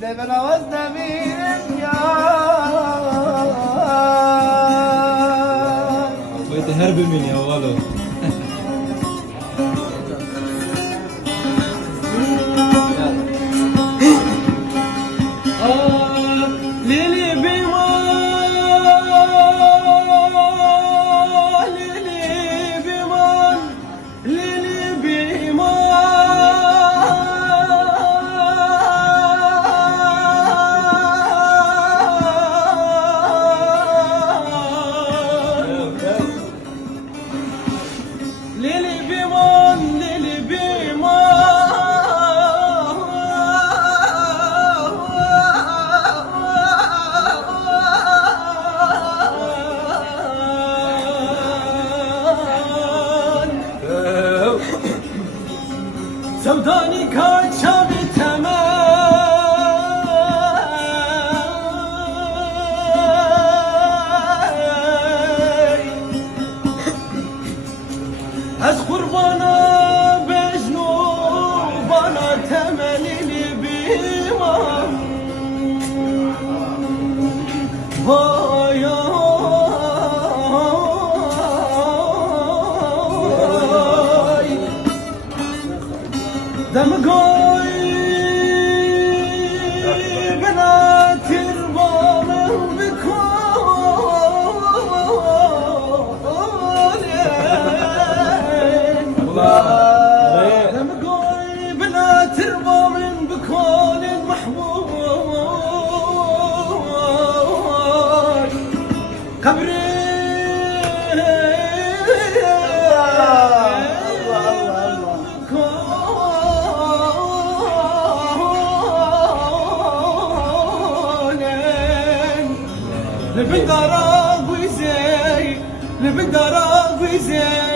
de ben avaz demirim ya. بقيت هرب مني يا ولد. ليلي بيمان ليلي بيمان ليلي بيمان ليلي بيمان ليلي بيمان سوداني كاتشا از قربانا بجنو بانا تملي بیمام وایا دم گوی بنا تربانم لما قوي بلا تربى من بكون المحبوب قبري لبقدر اقوي زي لبقدر اقوي زي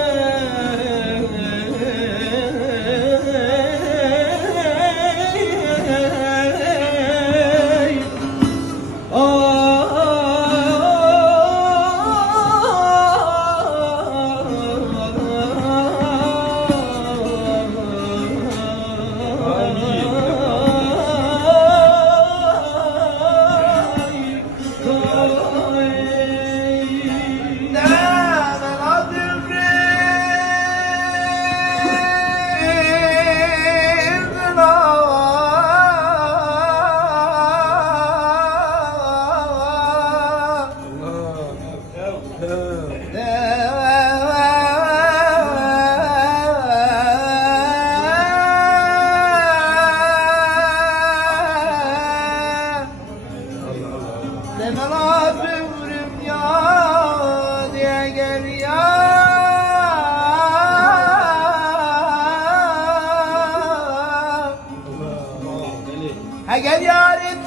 Eğer yarın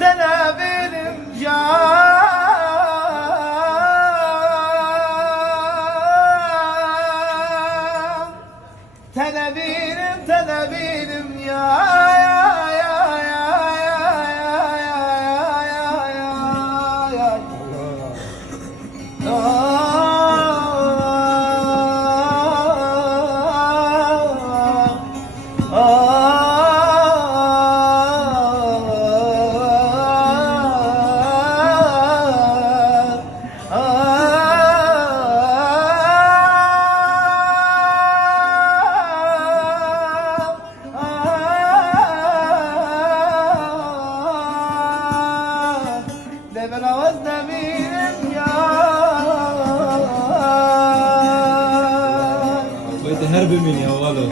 benim can tenebirim ya ben avaz demirim ya. بقيت هرب مني يا ولد.